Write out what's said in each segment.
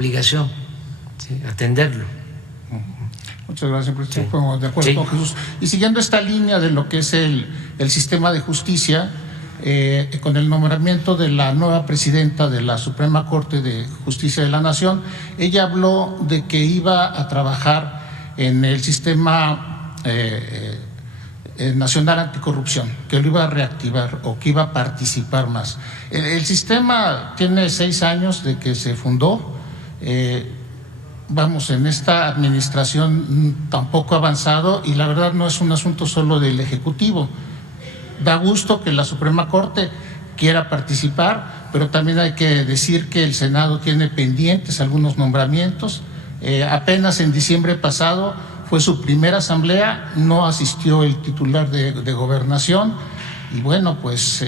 obligación, ¿sí?, atenderlo. Muchas gracias, presidente. Sí. Estamos de acuerdo Sí. con Jesús. Y siguiendo esta línea de lo que es el sistema de justicia, con el nombramiento de la nueva presidenta de la Suprema Corte de Justicia de la Nación, ella habló de que iba a trabajar en el sistema nacional anticorrupción, que lo iba a reactivar o que iba a participar más. El sistema tiene 6 años de que se fundó. Vamos, en esta administración tampoco ha avanzado, y la verdad no es un asunto solo del Ejecutivo. Da gusto que la Suprema Corte quiera participar, pero también hay que decir que el Senado tiene pendientes algunos nombramientos. Apenas en diciembre pasado fue su primera asamblea, no asistió el titular de Gobernación, y bueno, pues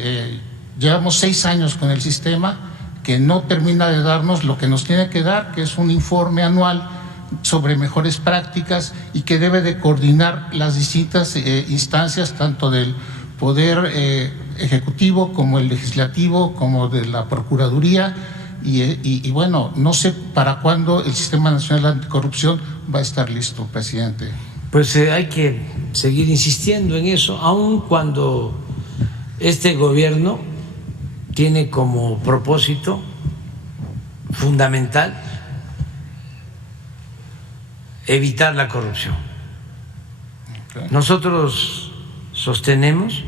llevamos 6 años con el sistema que no termina de darnos lo que nos tiene que dar, que es un informe anual sobre mejores prácticas, y que debe de coordinar las distintas instancias, tanto del Poder Ejecutivo como el Legislativo, como de la Procuraduría, y bueno, no sé para cuándo el Sistema Nacional Anticorrupción va a estar listo, presidente. Pues hay que seguir insistiendo en eso, aun cuando este gobierno tiene como propósito fundamental evitar la corrupción. Okay. Nosotros sostenemos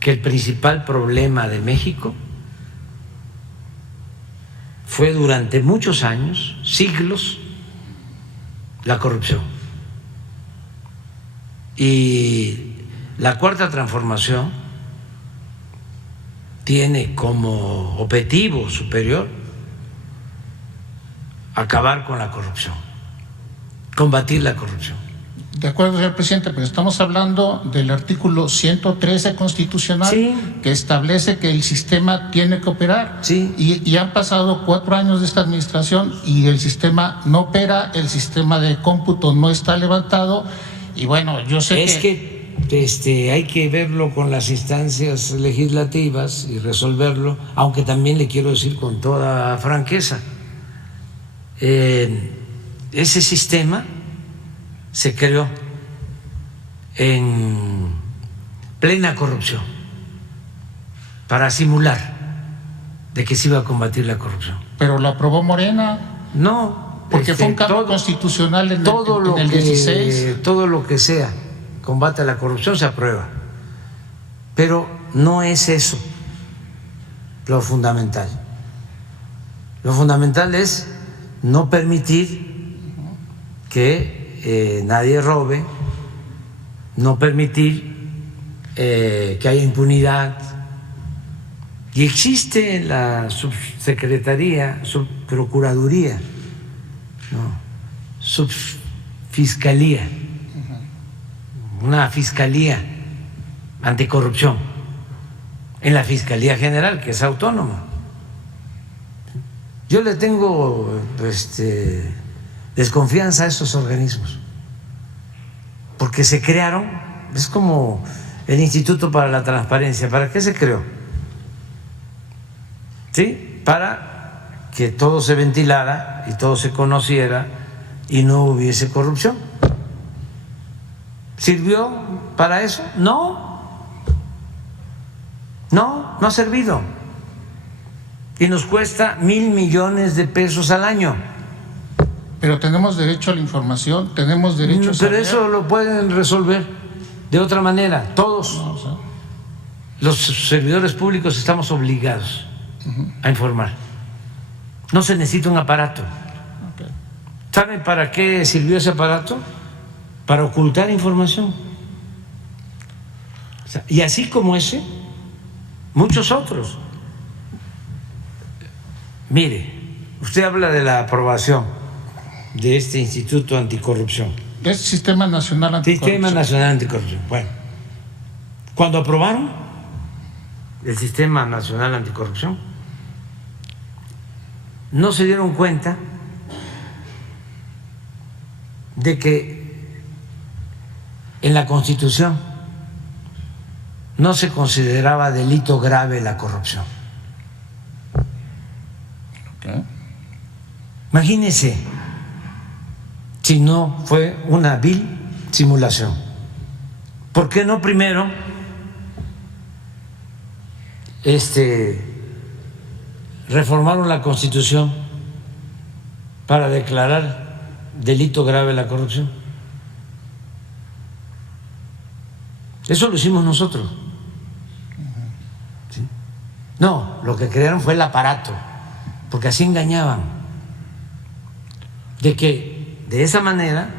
que el principal problema de México fue durante muchos años, siglos, la corrupción. Y la Cuarta Transformación tiene como objetivo superior acabar con la corrupción, combatir la corrupción. De acuerdo, señor presidente, pero estamos hablando del artículo 113 constitucional, sí, que establece que el sistema tiene que operar. Sí. Y han pasado 4 años de esta administración y el sistema no opera, el sistema de cómputo no está levantado, y bueno, yo sé que hay que verlo con las instancias legislativas y resolverlo, aunque también le quiero decir con toda franqueza, ese sistema se creó en plena corrupción para simular de que se iba a combatir la corrupción. Pero lo aprobó Morena. No, porque fue un cambio constitucional en el 16. Todo lo que sea combate a la corrupción se aprueba, pero no es eso lo fundamental. Lo fundamental es no permitir que nadie robe, no permitir que haya impunidad. Y existe en la subsecretaría, subprocuraduría, no, subfiscalía, una fiscalía anticorrupción en la Fiscalía General, que es autónoma. Yo le tengo desconfianza a esos organismos, porque se crearon, es como el Instituto para la Transparencia. ¿Para qué se creó? ¿Sí? Para que todo se ventilara y todo se conociera y no hubiese corrupción. ¿Sirvió para eso? No, no ha servido. Y nos cuesta 1,000 millones de pesos al año. Pero tenemos derecho a la información, tenemos derecho a saber. Pero eso lo pueden resolver de otra manera. Todos los servidores públicos estamos obligados a informar. No se necesita un aparato. Okay. ¿Saben para qué sirvió ese aparato? Para ocultar información. O sea, y así como ese, muchos otros. Mire, usted habla de la aprobación de este Instituto Anticorrupción. Es Sistema Nacional Anticorrupción. Sistema Nacional Anticorrupción. Bueno, cuando aprobaron el Sistema Nacional Anticorrupción, no se dieron cuenta de que en la Constitución no se consideraba delito grave la corrupción. Okay. Imagínense si no fue una vil simulación. ¿Por qué no primero reformaron la Constitución para declarar delito grave la corrupción? Eso lo hicimos nosotros. ¿Sí? No, lo que crearon fue el aparato, porque así engañaban, de que de esa manera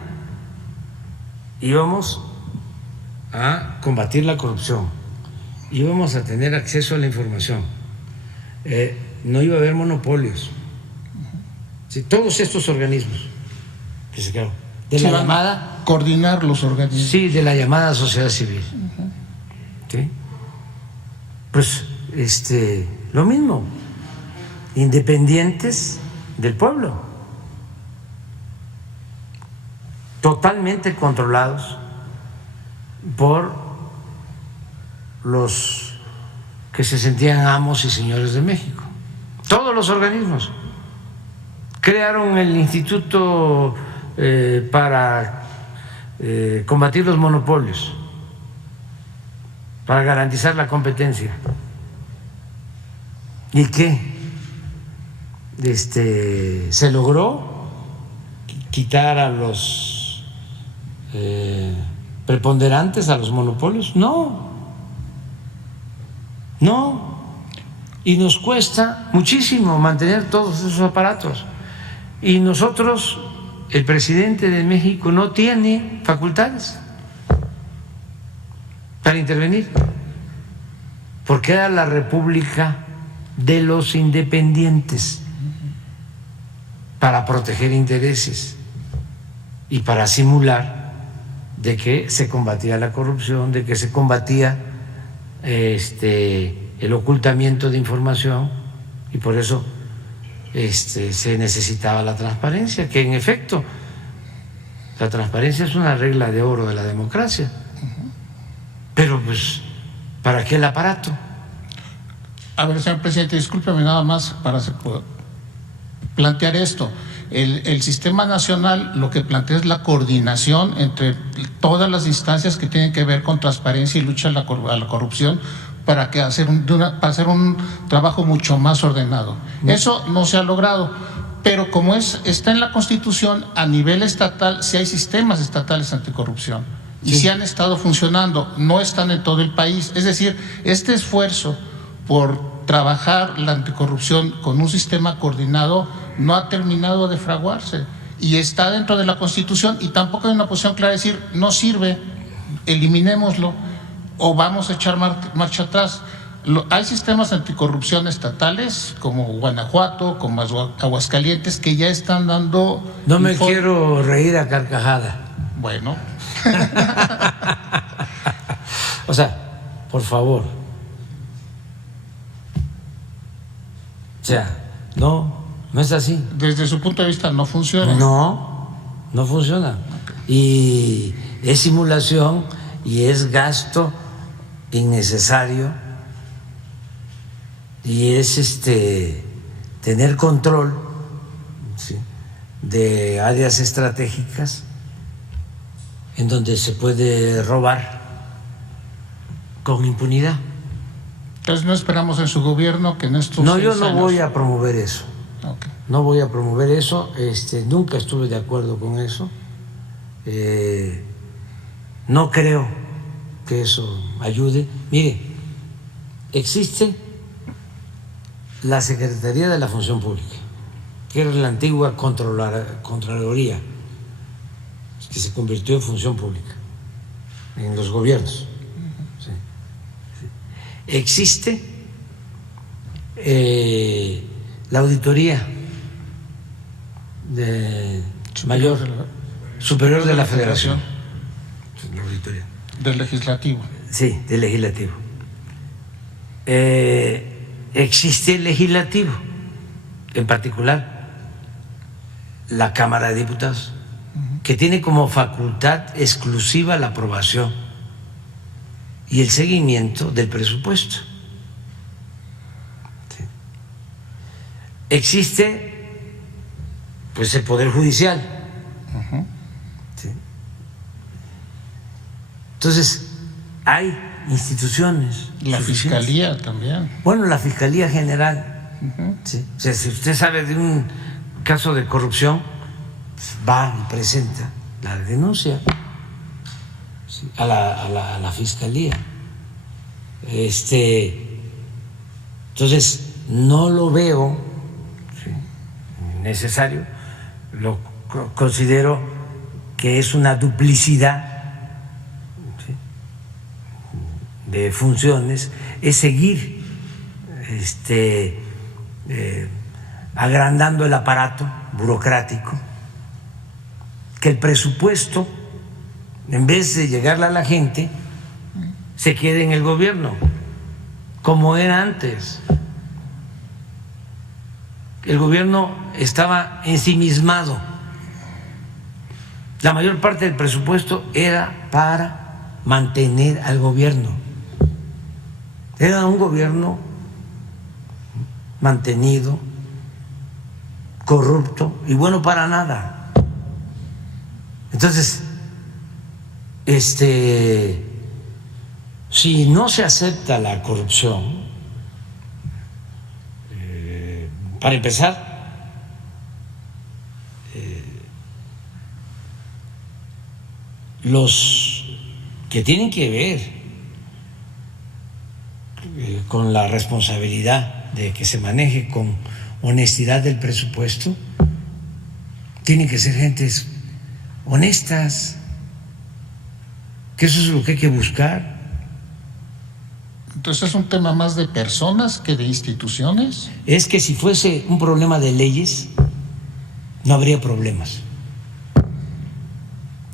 íbamos a combatir la corrupción, íbamos a tener acceso a la información, no iba a haber monopolios. ¿Sí? Todos estos organismos que se crearon, de la llamada, coordinar los organismos. Sí, de la llamada sociedad civil. ¿Sí? Pues lo mismo, independientes del pueblo, totalmente controlados por los que se sentían amos y señores de México. Todos los organismos crearon el Instituto para combatir los monopolios, para garantizar la competencia. ¿Y qué? ¿Se logró quitar a los preponderantes, a los monopolios? No, no. Y nos cuesta muchísimo mantener todos esos aparatos. Y nosotros, el presidente de México no tiene facultades para intervenir, porque era la República de los independientes, para proteger intereses y para simular de que se combatía la corrupción, de que se combatía el ocultamiento de información, y por eso se necesitaba la transparencia, que en efecto la transparencia es una regla de oro de la democracia. Pero pues, ¿para qué el aparato? A ver, señor presidente, discúlpeme nada más para plantear esto. El sistema nacional lo que plantea es la coordinación entre todas las instancias que tienen que ver con transparencia y lucha a la corrupción, para hacer un trabajo mucho más ordenado. Eso no se ha logrado, pero como está en la Constitución, a nivel estatal sí hay sistemas estatales anticorrupción y sí han estado funcionando, no están en todo el país. Es decir, este esfuerzo por trabajar la anticorrupción con un sistema coordinado no ha terminado de fraguarse y está dentro de la Constitución, y tampoco hay una posición clara de decir no sirve, eliminémoslo o vamos a echar marcha atrás. Hay sistemas anticorrupción estatales como Guanajuato, como Aguascalientes, que ya están dando... No me quiero reír a carcajada. Bueno. O sea, por favor. O sea, no es así. Desde su punto de vista no funciona. No funciona. Y es simulación y es gasto innecesario, y es tener control, ¿sí?, de áreas estratégicas en donde se puede robar con impunidad. Entonces no esperamos en su gobierno que en estos No, yo no voy a promover eso. Okay. No voy a promover eso. Nunca estuve de acuerdo con eso. No creo que eso ayude. Mire, existe la Secretaría de la Función Pública, que era la antigua Contraloría, que se convirtió en Función Pública en los gobiernos. Sí. Sí. Existe la Auditoría Superior de la Federación. La auditoría del Legislativo. Sí, del Legislativo. Existe el Legislativo, en particular la Cámara de Diputados, que tiene como facultad exclusiva la aprobación y el seguimiento del presupuesto. ¿Sí? Existe pues el Poder Judicial. ¿Sí? Entonces, hay instituciones. La Fiscalía también. Bueno, la Fiscalía General. ¿Sí? O sea, si usted sabe de un caso de corrupción, pues va y presenta la denuncia, ¿sí?, a la Fiscalía. Entonces, no lo veo, ¿sí?, necesario. Lo considero que es una duplicidad, ¿sí?, de funciones, es seguir agrandando el aparato burocrático, que el presupuesto, en vez de llegarle a la gente, se quede en el gobierno, como era antes. El gobierno estaba ensimismado. La mayor parte del presupuesto era para mantener al gobierno. Era un gobierno mantenido, corrupto y bueno para nada. Entonces, si no se acepta la corrupción, para empezar, los que tienen que ver con la responsabilidad de que se maneje con honestidad del presupuesto, tienen que ser gentes honestas, que eso es lo que hay que buscar. Entonces, ¿es un tema más de personas que de instituciones? Es que si fuese un problema de leyes, no habría problemas.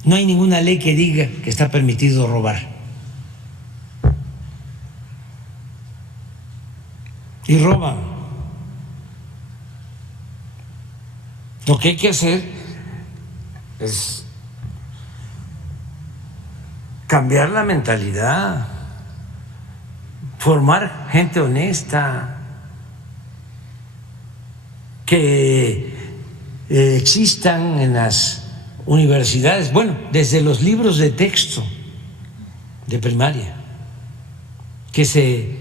No hay ninguna ley que diga que está permitido robar. Y roban. Lo que hay que hacer es cambiar la mentalidad, formar gente honesta, que existan en las universidades, bueno, desde los libros de texto de primaria, que se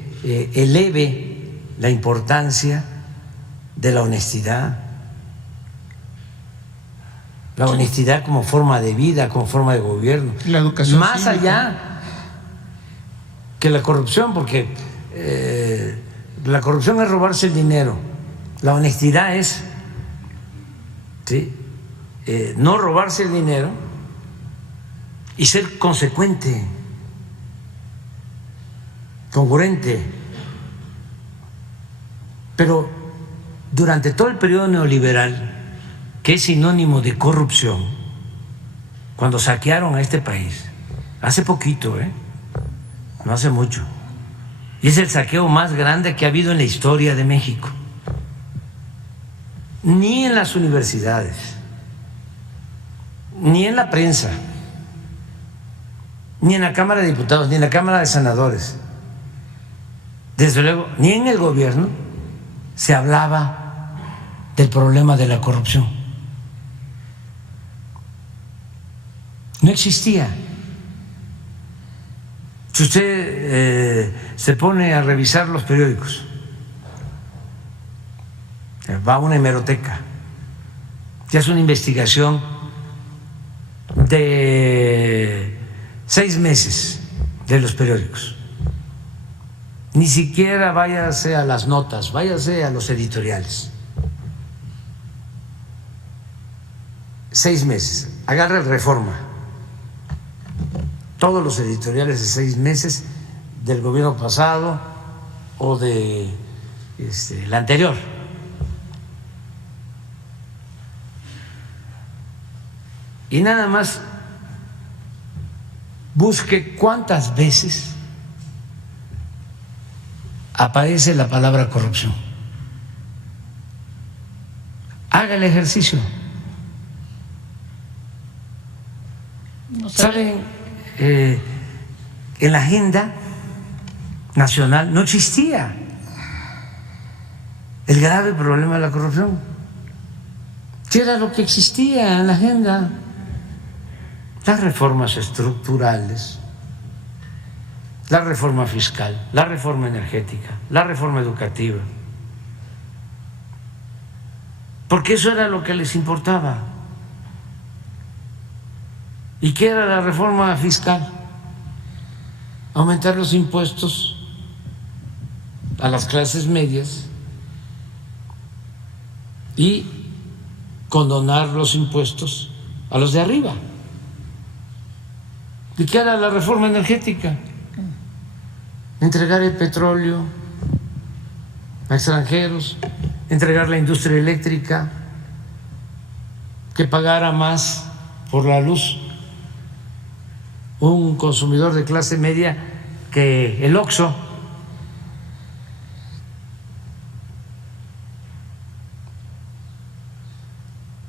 eleve la importancia de la honestidad. La honestidad como forma de vida, como forma de gobierno. La educación más cívica. allá que la corrupción, porque la corrupción es robarse el dinero. La honestidad es, ¿sí?, no robarse el dinero y ser consecuente, congruente. Pero durante todo el periodo neoliberal, que es sinónimo de corrupción, cuando saquearon a este país, hace poquito, no hace mucho, y es el saqueo más grande que ha habido en la historia de México. Ni en las universidades, ni en la prensa, ni en la Cámara de Diputados, ni en la Cámara de Senadores, desde luego, ni en el gobierno se hablaba del problema de la corrupción. No existía. Si usted se pone a revisar los periódicos, va a una hemeroteca, que hace una investigación de 6 meses de los periódicos, ni siquiera váyase a las notas, váyase a los editoriales. 6 meses, agarra el Reforma, todos los editoriales de 6 meses del gobierno pasado o de el anterior. Y nada más busque cuántas veces aparece la palabra corrupción. Haga el ejercicio. ¿Saben? En la agenda nacional no existía el grave problema de la corrupción. ¿Qué era lo que existía en la agenda? Las reformas estructurales, la reforma fiscal, la reforma energética, la reforma educativa. Porque eso era lo que les importaba. ¿Y qué era la reforma fiscal? Aumentar los impuestos a las clases medias y condonar los impuestos a los de arriba. ¿Y qué era la reforma energética? Entregar el petróleo a extranjeros, entregar la industria eléctrica, que pagara más por la luz un consumidor de clase media que el Oxxo.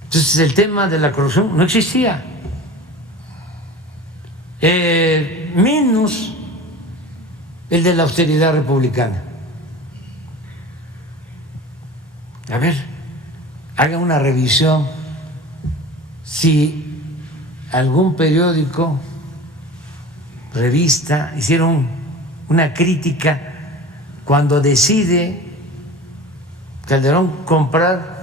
Entonces el tema de la corrupción no existía, menos el de la austeridad republicana. A ver, haga una revisión si algún periódico, revista, hicieron una crítica cuando decide Calderón comprar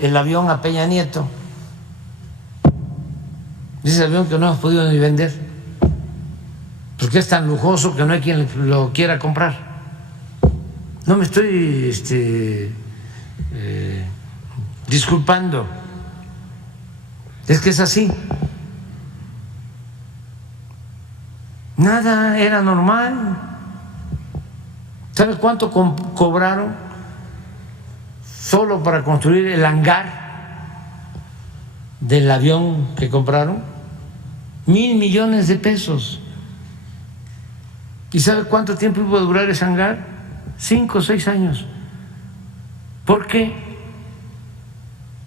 el avión a Peña Nieto. Dice avión que no hemos podido ni vender, porque es tan lujoso que no hay quien lo quiera comprar. No me estoy disculpando, es que es así. Nada era normal. ¿Sabe cuánto cobraron solo para construir el hangar del avión que compraron? 1,000 millones de pesos. ¿Y sabe cuánto tiempo iba a durar ese hangar? 5 o 6 años. Porque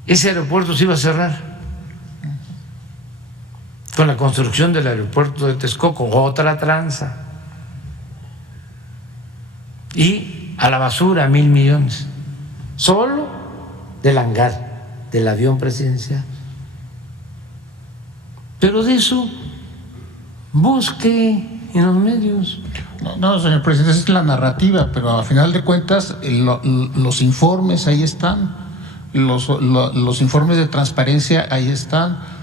ese aeropuerto se iba a cerrar con la construcción del aeropuerto de Texcoco, otra tranza, y a la basura 1,000 millones, solo del hangar del avión presidencial. Pero de eso busque en los medios. No, señor presidente, esa es la narrativa, pero a final de cuentas los informes ahí están, los informes de transparencia ahí están.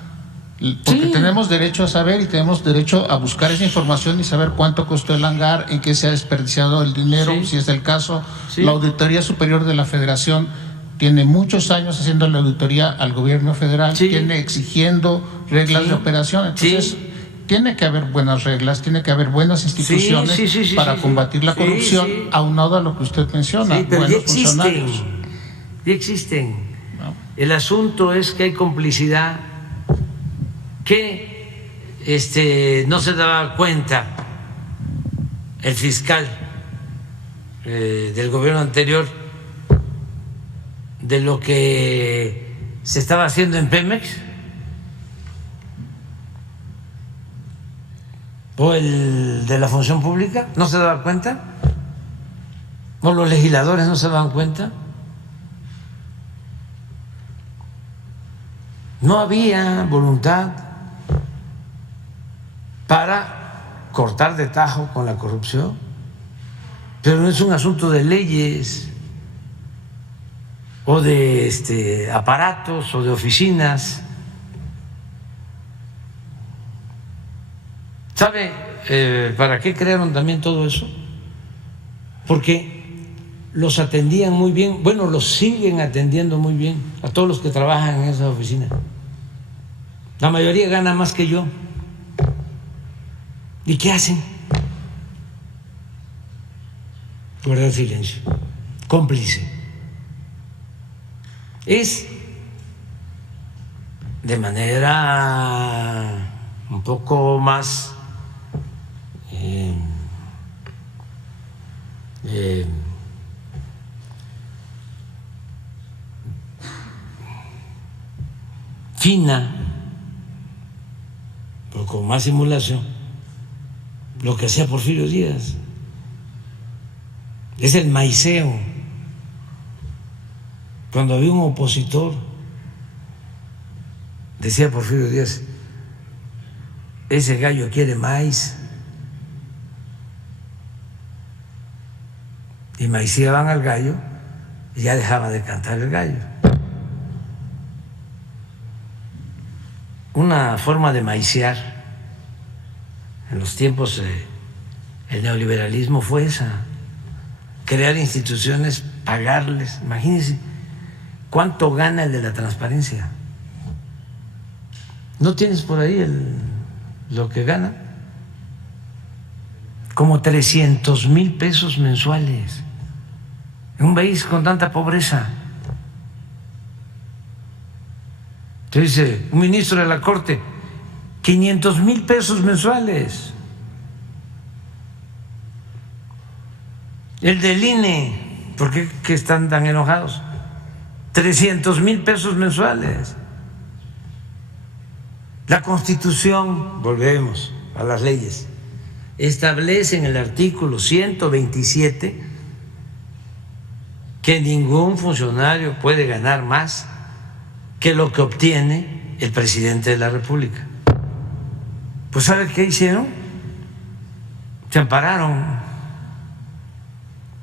Porque sí, tenemos derecho a saber y tenemos derecho a buscar esa información y saber cuánto costó el hangar, en qué se ha desperdiciado el dinero, sí, si es el caso. Sí. La Auditoría Superior de la Federación tiene muchos años haciendo la auditoría al gobierno federal, sí, tiene exigiendo reglas, sí, de operación. Entonces, sí, tiene que haber buenas reglas, tiene que haber buenas instituciones, sí, para combatir la corrupción, sí, aunado a lo que usted menciona, sí, pero buenos funcionarios. Ya existen. No. El asunto es que hay complicidad, que no se daba cuenta el fiscal del gobierno anterior de lo que se estaba haciendo en Pemex, o el de la función pública, no se daba cuenta, o los legisladores no se daban cuenta. No había voluntad para cortar de tajo con la corrupción, pero no es un asunto de leyes o de aparatos o de oficinas. ¿Sabe para qué crearon también todo eso? Porque los atendían muy bien, bueno, los siguen atendiendo muy bien a todos los que trabajan en esa oficina. La mayoría gana más que yo. ¿Y qué hacen? Guardar silencio, cómplice. Es de manera un poco más fina, pero con más simulación, lo que hacía Porfirio Díaz. Es el maiceo. Cuando había un opositor decía Porfirio Díaz, ese gallo quiere maíz. Y maiciaban al gallo y ya dejaba de cantar el gallo. Una forma de maiciar en los tiempos del neoliberalismo fue esa, crear instituciones, pagarles. Imagínense cuánto gana el de la transparencia. ¿No tienes por ahí lo que gana? Como 300,000 pesos mensuales en un país con tanta pobreza. Entonces dice un ministro de la Corte, 500,000 pesos mensuales. El del INE, ¿por qué que están tan enojados? 300,000 pesos mensuales. La Constitución, volvemos a las leyes, establece en el artículo 127 que ningún funcionario puede ganar más que lo que obtiene el presidente de la República. Pues ¿sabe qué hicieron? Se ampararon.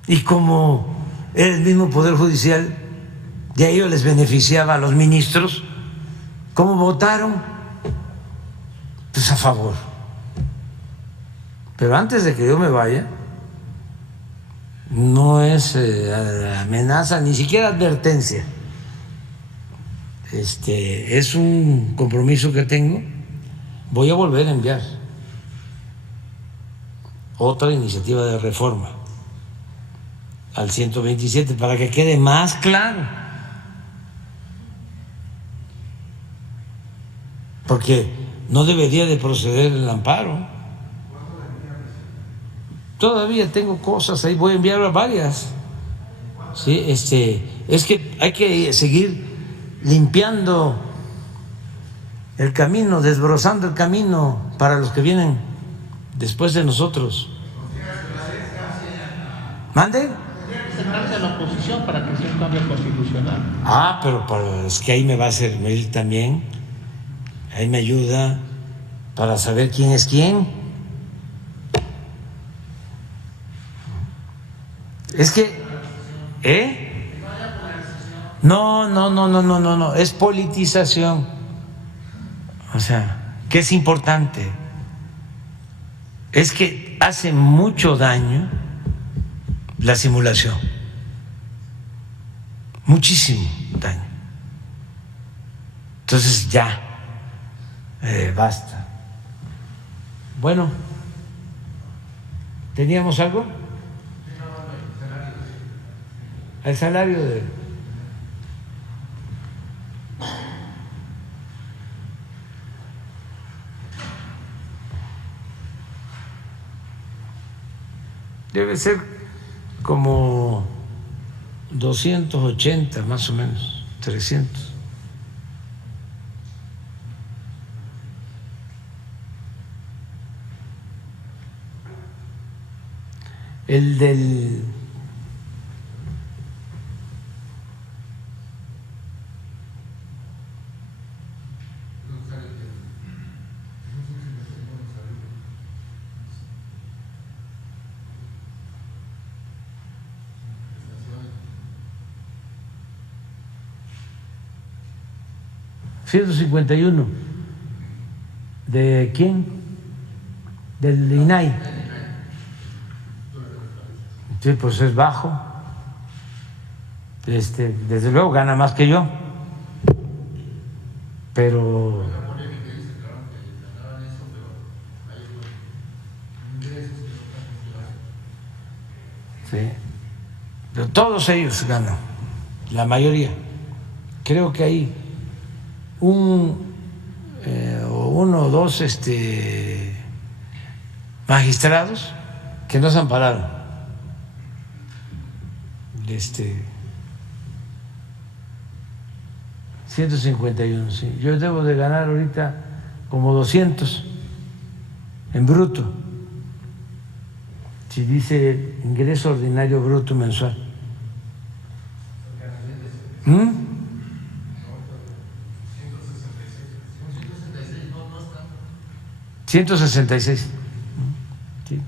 Y como era el mismo Poder Judicial, y a ellos les beneficiaba a los ministros, ¿cómo votaron? Pues a favor. Pero antes de que yo me vaya, no es amenaza, ni siquiera advertencia. Es un compromiso que tengo. Voy a volver a enviar otra iniciativa de reforma al 127 para que quede más claro. Porque no debería de proceder el amparo. Todavía tengo cosas ahí, voy a enviar varias. Sí, es que hay que seguir limpiando el camino, desbrozando el camino para los que vienen después de nosotros. ¿Mande? Se cambia la oposición para que sea un cambio constitucional. Pero es que ahí me va a servir también, ahí me ayuda para saber quién es quién. Es que, No, es politización. O sea, que es importante. Es que hace mucho daño la simulación. Muchísimo daño. Entonces ya, basta. Bueno, ¿teníamos algo? El salario de... Debe ser como 280 más o menos, 300. El del... ¿151? ¿De quién? Del INAI. Sí, pues es bajo. Desde luego gana más que yo. Pero sí. Pero todos ellos ganan, la mayoría. Creo que hay uno o dos magistrados que no se ampararon. 151, sí. Yo debo de ganar ahorita como 200 en bruto, si dice ingreso ordinario bruto mensual. 166. Sí.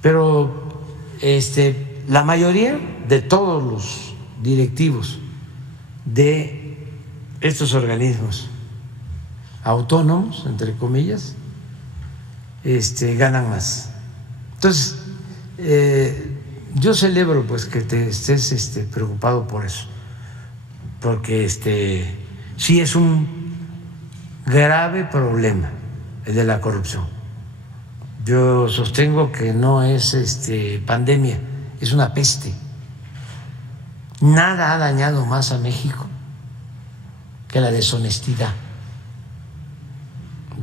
Pero la mayoría de todos los directivos de estos organismos autónomos, entre comillas, ganan más. Entonces, yo celebro pues que te estés preocupado por eso, porque sí es un grave problema el de la corrupción. Yo sostengo que no es pandemia, es una peste. Nada ha dañado más a México que la deshonestidad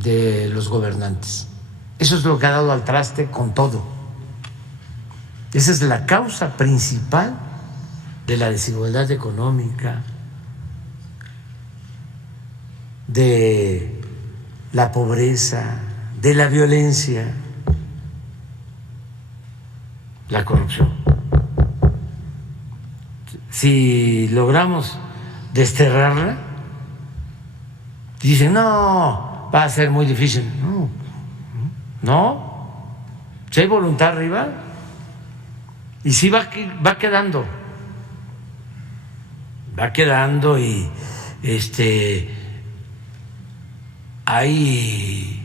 de los gobernantes. Eso es lo que ha dado al traste con todo. Esa es la causa principal de la desigualdad económica, de la pobreza, de la violencia, la corrupción. Si logramos desterrarla, dicen, no, va a ser muy difícil. No, si hay voluntad arriba, y sí va quedando y hay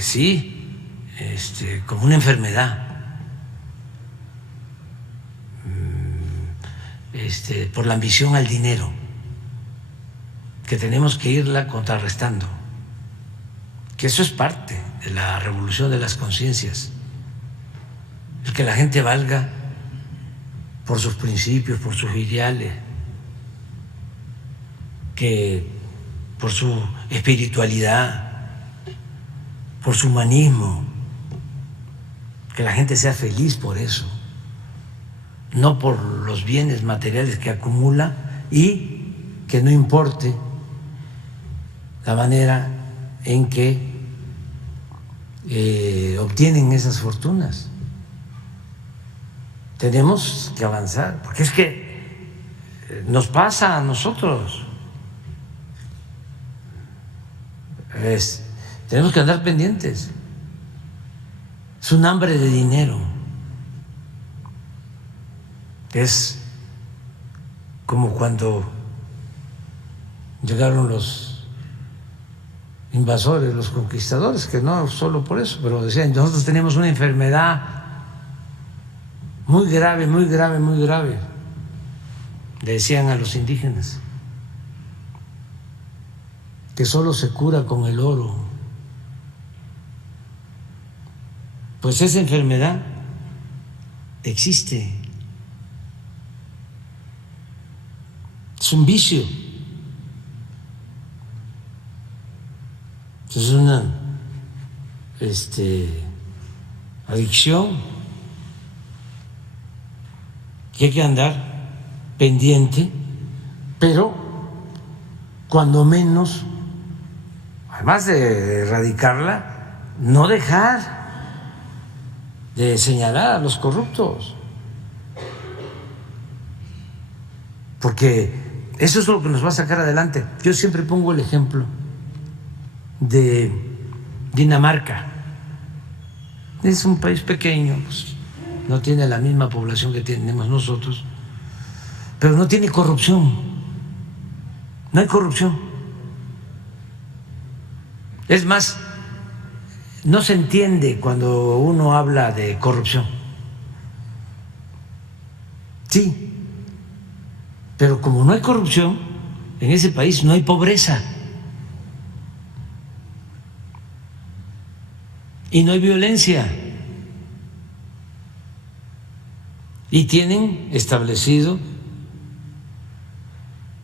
sí, como una enfermedad, por la ambición al dinero, que tenemos que irla contrarrestando, que eso es parte de la revolución de las conciencias, el que la gente valga por sus principios, por sus ideales, que por su espiritualidad, por su humanismo, que la gente sea feliz por eso, no por los bienes materiales que acumula, y que no importe la manera en que obtienen esas fortunas. Tenemos que avanzar, porque es que nos pasa a nosotros. Tenemos que andar pendientes. Es un hambre de dinero. Es como cuando llegaron los invasores, los conquistadores, que no solo por eso, pero decían, nosotros teníamos una enfermedad muy grave, muy grave, muy grave, le decían a los indígenas, que solo se cura con el oro. Pues esa enfermedad existe, es un vicio, es una adicción que hay que andar pendiente, pero cuando menos, además de erradicarla, no dejar de señalar a los corruptos, porque eso es lo que nos va a sacar adelante. Yo siempre pongo el ejemplo de Dinamarca. Es un país pequeño, pues, no tiene la misma población que tenemos nosotros, pero no tiene corrupción, no hay corrupción. Es más, no se entiende cuando uno habla de corrupción. Sí, pero como no hay corrupción, en ese país no hay pobreza y no hay violencia. Y tienen establecido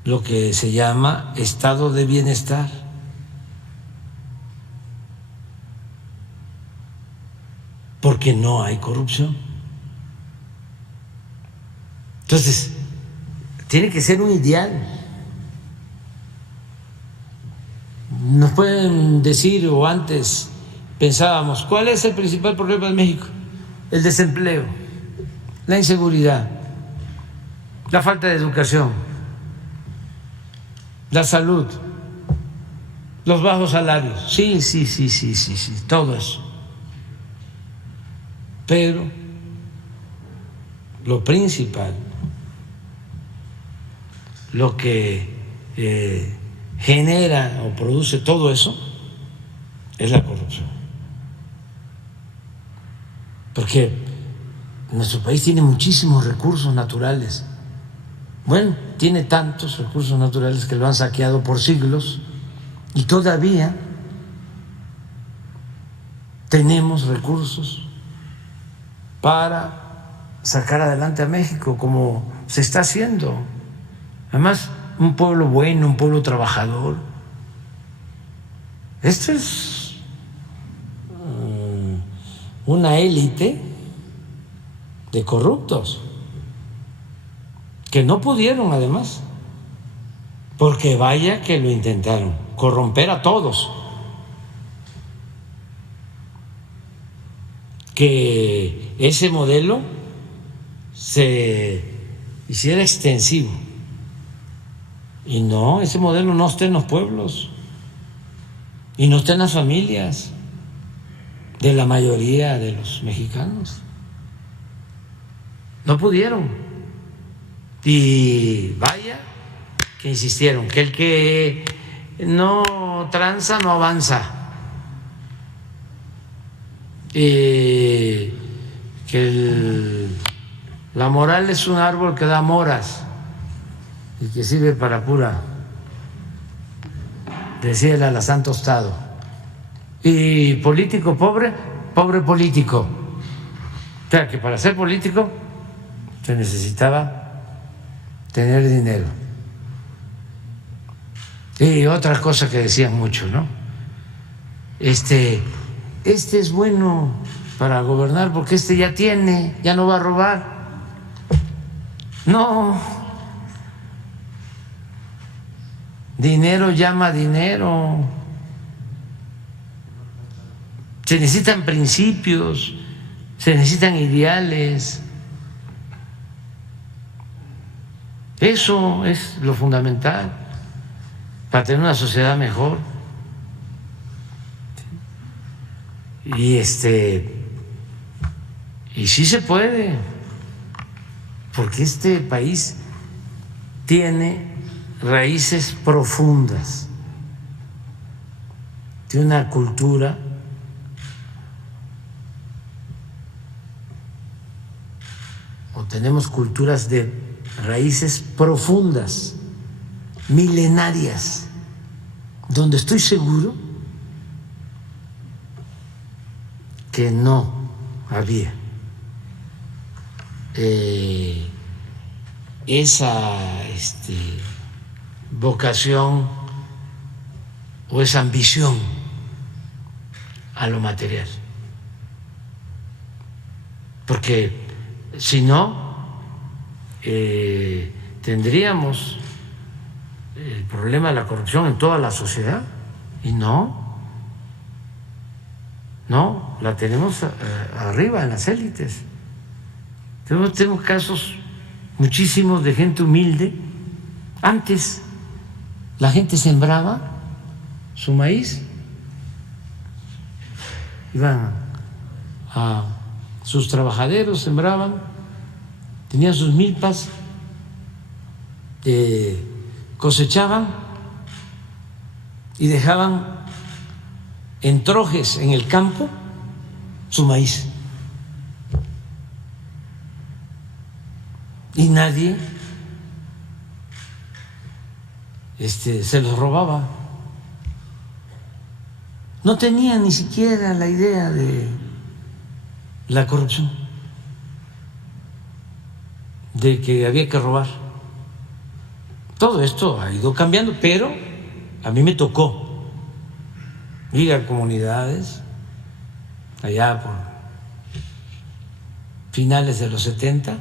lo que se llama estado de bienestar. Porque no hay corrupción. Entonces, tiene que ser un ideal. Nos pueden decir, o antes pensábamos, ¿cuál es el principal problema de México? El desempleo, la inseguridad, la falta de educación, la salud. Los bajos salarios, sí, todo eso. Pero lo principal, lo que genera o produce todo eso, es la corrupción. Porque nuestro país tiene muchísimos recursos naturales. Bueno, tiene tantos recursos naturales que lo han saqueado por siglos y todavía tenemos recursos para sacar adelante a México como se está haciendo. Además, un pueblo bueno, un pueblo trabajador. Esto es una élite de corruptos que no pudieron, además, porque vaya que lo intentaron, corromper a todos, que ese modelo se hiciera extensivo. Y no, ese modelo no está en los pueblos y no está en las familias de la mayoría de los mexicanos. No pudieron. Y vaya que insistieron, que el que no tranza no avanza, que la moral es un árbol que da moras y que sirve para pura, decía el alazán tostado. Y político pobre, pobre político. O sea que para ser político se necesitaba tener dinero. Y otra cosa que decían mucho, ¿no? Este es bueno para gobernar porque este ya tiene, ya no va a robar. No. Dinero llama dinero. Se necesitan principios, se necesitan ideales. Eso es lo fundamental para tener una sociedad mejor. Y sí se puede, porque este país tiene raíces profundas, tiene una cultura o tenemos culturas de raíces profundas, milenarias, donde estoy seguro que no había esa vocación o esa ambición a lo material, porque si no tendríamos el problema de la corrupción en toda la sociedad, y no, la tenemos arriba en las élites. Tenemos casos muchísimos de gente humilde. Antes la gente sembraba su maíz, iban a sus trabajaderos, sembraban, tenían sus milpas, cosechaban y dejaban en trojes en el campo su maíz. Y nadie se los robaba. No tenían ni siquiera la idea de la corrupción, de que había que robar. Todo esto ha ido cambiando, pero a mí me tocó ir a comunidades allá por finales de los 70,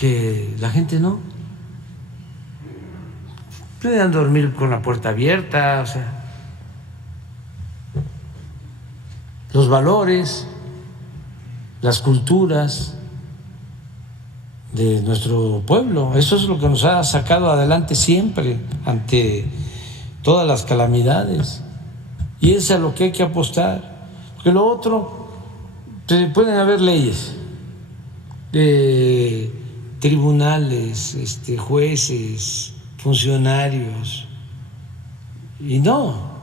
que la gente no podían dormir con la puerta abierta, o sea, los valores, las culturas de nuestro pueblo. Eso es lo que nos ha sacado adelante siempre ante todas las calamidades, y es a lo que hay que apostar, porque lo otro, pueden haber leyes, tribunales, jueces, funcionarios, y no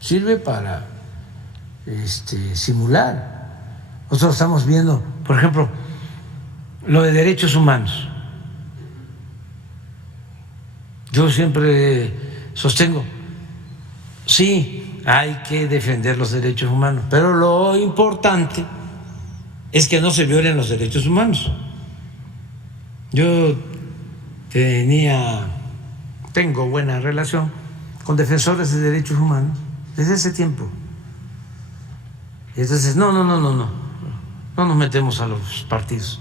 sirve para simular. Nosotros estamos viendo, por ejemplo, lo de derechos humanos. Yo siempre sostengo, sí, hay que defender los derechos humanos, pero lo importante es que no se violen los derechos humanos. Yo tengo buena relación con defensores de derechos humanos desde ese tiempo. Y entonces, no nos metemos a los partidos.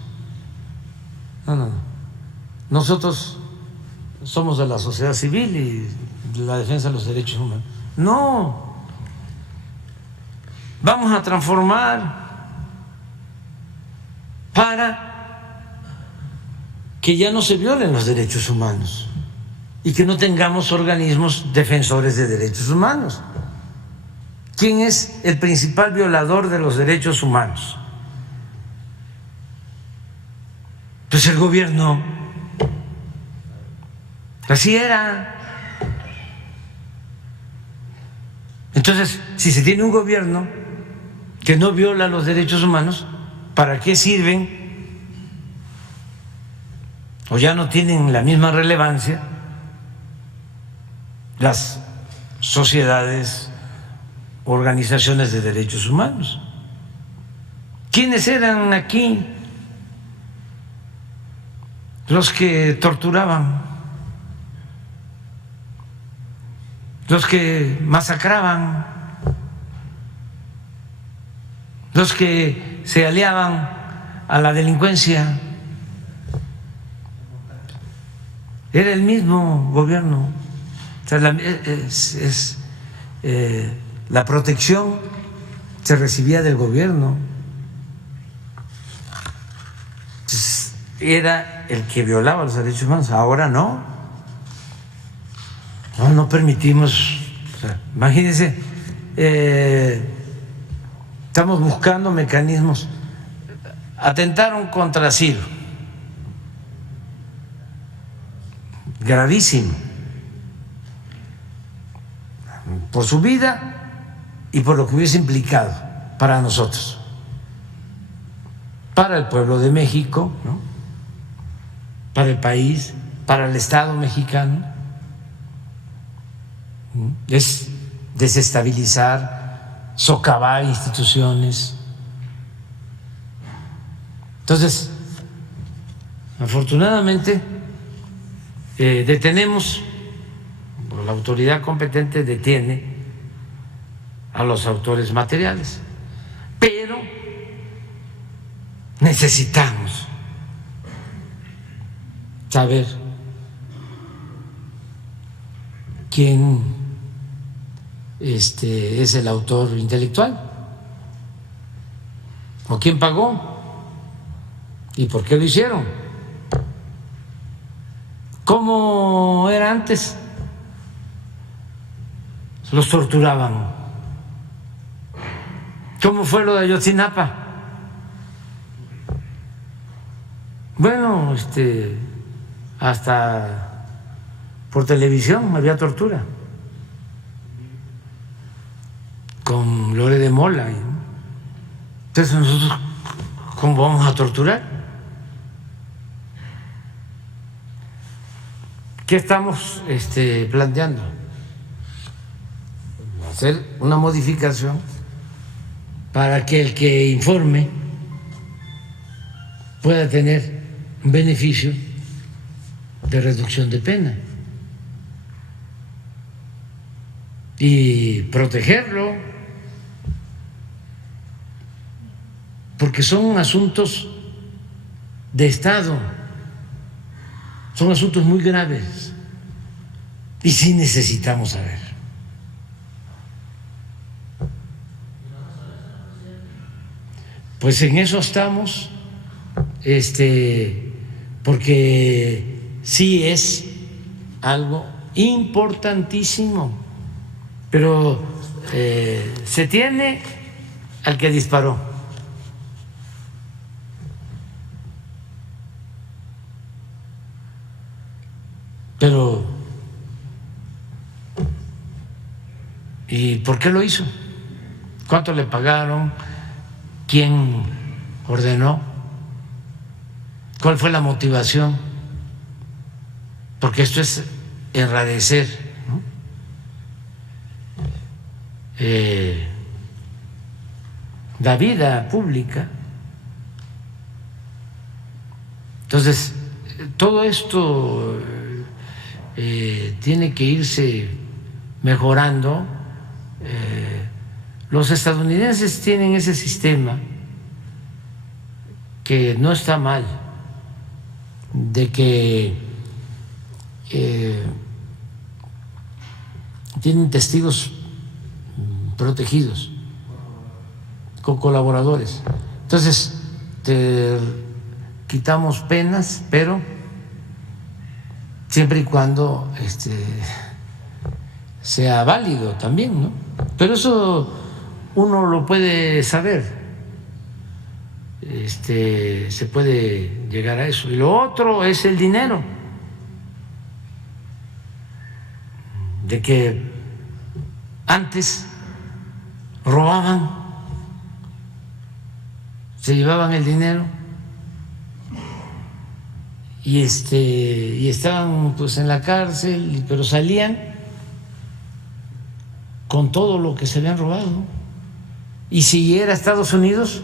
No. Nosotros somos de la sociedad civil y de la defensa de los derechos humanos. No, vamos a transformar para que ya no se violen los derechos humanos y que no tengamos organismos defensores de derechos humanos. ¿Quién es el principal violador de los derechos humanos? Pues el gobierno. Así era. Entonces, si se tiene un gobierno que no viola los derechos humanos, ¿para qué sirven? O ya no tienen la misma relevancia las sociedades, organizaciones de derechos humanos. ¿Quiénes eran aquí los que torturaban, los que masacraban, los que se aliaban a la delincuencia? Era el mismo gobierno. O sea, la protección se recibía del gobierno. Entonces, era el que violaba los derechos humanos. Ahora no. No permitimos. O sea, imagínense, estamos buscando mecanismos. Atentaron contra Ciro. Gravísimo. Por su vida y por lo que hubiese implicado para nosotros, para el pueblo de México, ¿no? Para el país, para el Estado mexicano. Es desestabilizar, socavar instituciones. Entonces, afortunadamente, detenemos, la autoridad competente detiene a los autores materiales, pero necesitamos saber quién es el autor intelectual, o quién pagó y por qué lo hicieron. ¿Cómo era antes? Los torturaban. ¿Cómo fue lo de Ayotzinapa? Bueno, hasta por televisión había tortura con Lore de Mola. Entonces nosotros, ¿cómo vamos a torturar? ¿Qué estamos planteando? Hacer una modificación para que el que informe pueda tener un beneficio de reducción de pena y protegerlo, porque son asuntos de Estado, son asuntos muy graves y sí necesitamos saber. Pues en eso estamos, porque sí es algo importantísimo, pero se tiene al que disparó. Pero, ¿y por qué lo hizo? ¿Cuánto le pagaron? ¿Quién ordenó? ¿Cuál fue la motivación? Porque esto es enrarecer, ¿no? La vida pública. Entonces, todo esto tiene que irse mejorando. Los estadounidenses tienen ese sistema que no está mal, de que tienen testigos protegidos con colaboradores. Entonces, te quitamos penas, pero siempre y cuando sea válido también, ¿no? Pero eso uno lo puede saber, se puede llegar a eso. Y lo otro es el dinero, de que antes robaban, se llevaban el dinero y estaban pues en la cárcel, pero salían con todo lo que se habían robado, ¿no? Y si era Estados Unidos,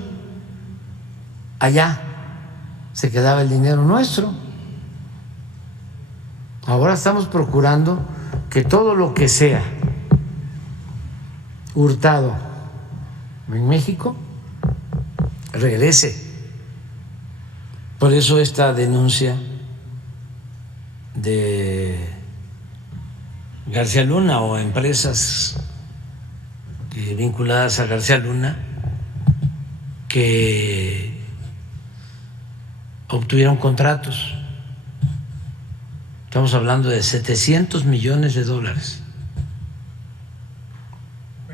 allá se quedaba el dinero nuestro. Ahora estamos procurando que todo lo que sea hurtado en México regrese. Por eso esta denuncia de García Luna o empresas vinculadas a García Luna que obtuvieron contratos. Estamos hablando de $700 millones. Pero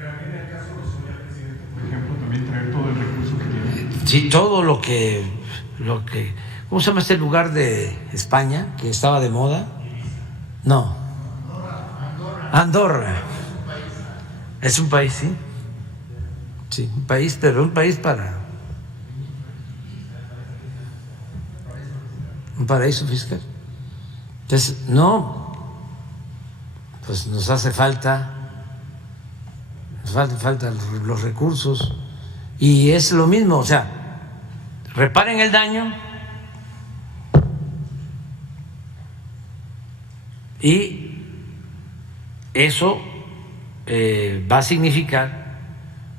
aquí en el caso de Lozoya, presidente, por ejemplo, también traer todo el recurso que tiene. Sí, todo lo que ¿cómo se llama este lugar de España que estaba de moda? No. Andorra. Es un país, sí. Sí, un país, pero un país un paraíso fiscal. Entonces, no, pues nos hace falta los recursos, y es lo mismo, o sea, reparen el daño y eso va a significar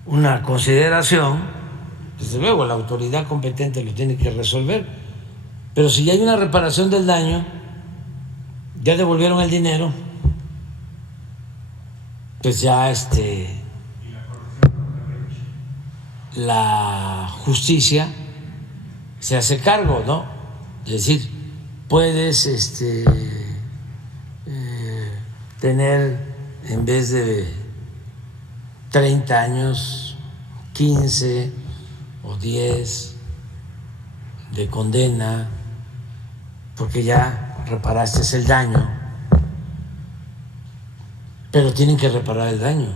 una consideración. Desde luego la autoridad competente lo tiene que resolver, pero si ya hay una reparación del daño, ya devolvieron el dinero, pues ya la justicia se hace cargo, ¿no? Es decir, puedes tener, en vez de 30 años, 15 o 10 de condena, porque ya reparaste el daño, pero tienen que reparar el daño,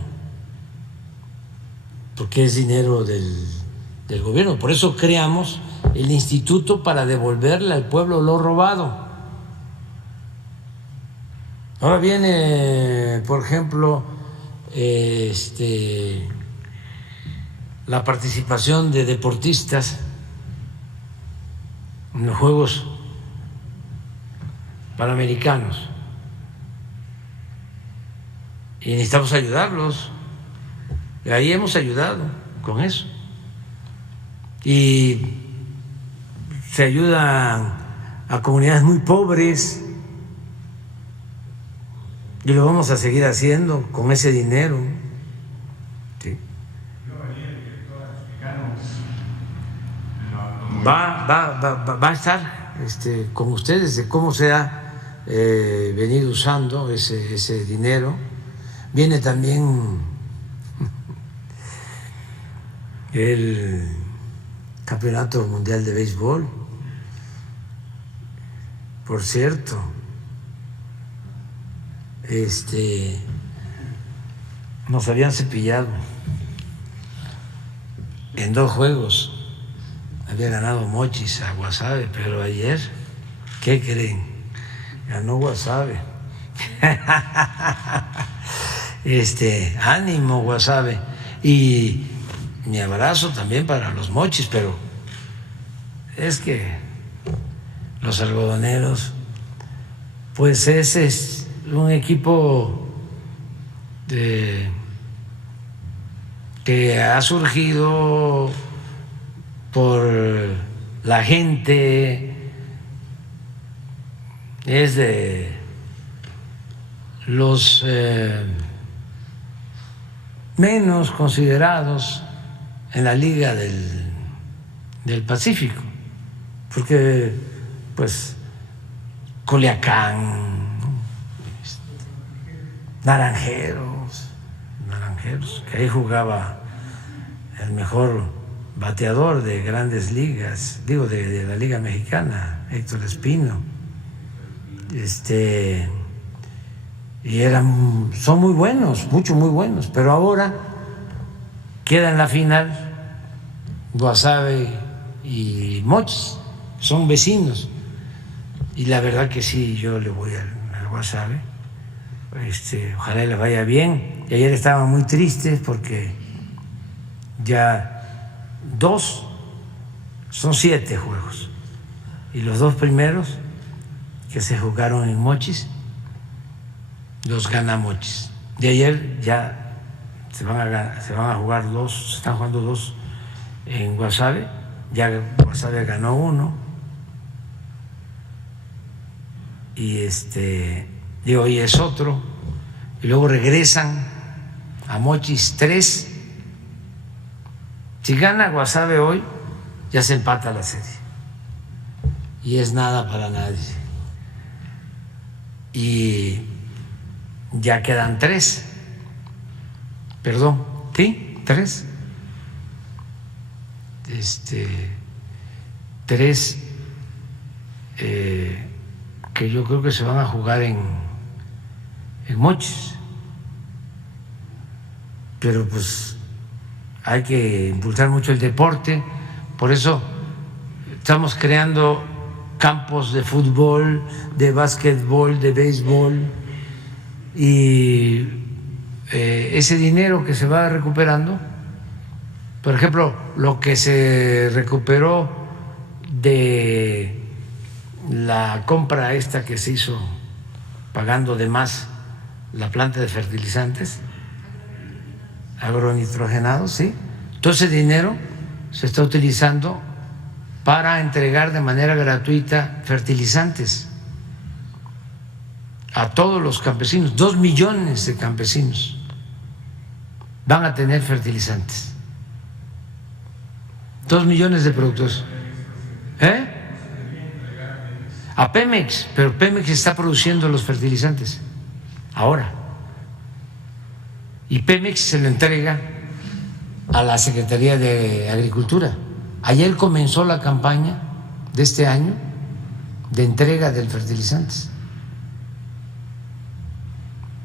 porque es dinero del gobierno. Por eso creamos el instituto para devolverle al pueblo lo robado. Ahora viene, por ejemplo, la participación de deportistas en los Juegos Panamericanos, y necesitamos ayudarlos. Y ahí hemos ayudado con eso, y se ayudan a comunidades muy pobres, y lo vamos a seguir haciendo con ese dinero. ¿Sí? Yo venía el director explicarnos va a estar con ustedes de cómo se ha venido usando ese dinero. Viene también el Campeonato Mundial de Béisbol, por cierto. Nos habían cepillado en 2 juegos. Había ganado Mochis a Guasave, pero ayer, ¿qué creen? Ganó Guasave. Ánimo, Guasave. Y mi abrazo también para los Mochis, pero es que los algodoneros, pues ese es un equipo que ha surgido por la gente, es de los menos considerados en la Liga del Pacífico, porque pues Culiacán, Naranjeros, que ahí jugaba el mejor bateador de Grandes Ligas, digo de la Liga Mexicana, Héctor Espino, y son muy buenos, muy buenos, pero ahora queda en la final Guasave y Mochis, son vecinos, y la verdad que sí, yo le voy al Guasave. Ojalá les vaya bien. Y ayer estaban muy tristes porque ya son 7 juegos, y los 2 primeros que se jugaron en Mochis los gana Mochis. De ayer ya se van a jugar 2, se están jugando 2 en Guasave. Ya Guasave ganó 1 y hoy es otro, y luego regresan a Mochis 3. Si gana Guasave hoy, ya se empata la serie y es nada para nadie, y ya quedan 3, perdón, ¿sí? 3, 3 que yo creo que se van a jugar en Mochis, pero pues hay que impulsar mucho el deporte, por eso estamos creando campos de fútbol, de básquetbol, de béisbol, y ese dinero que se va recuperando, por ejemplo, lo que se recuperó de la compra esta que se hizo pagando de más la planta de fertilizantes agronitrogenados, ¿sí? Todo ese dinero se está utilizando para entregar de manera gratuita fertilizantes a todos los campesinos. 2 millones de campesinos van a tener fertilizantes. 2 millones de productores. A Pemex, pero Pemex está produciendo los fertilizantes ahora. Y Pemex se lo entrega a la Secretaría de Agricultura. Ayer comenzó la campaña de este año de entrega del fertilizantes.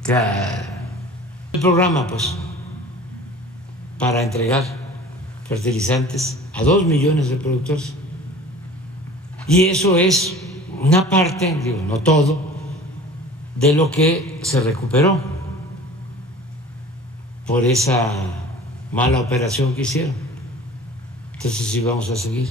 O sea, el programa, pues, para entregar fertilizantes a 2 millones de productores. Y eso es una parte, digo, no todo, de lo que se recuperó por esa mala operación que hicieron. Entonces sí vamos a seguir.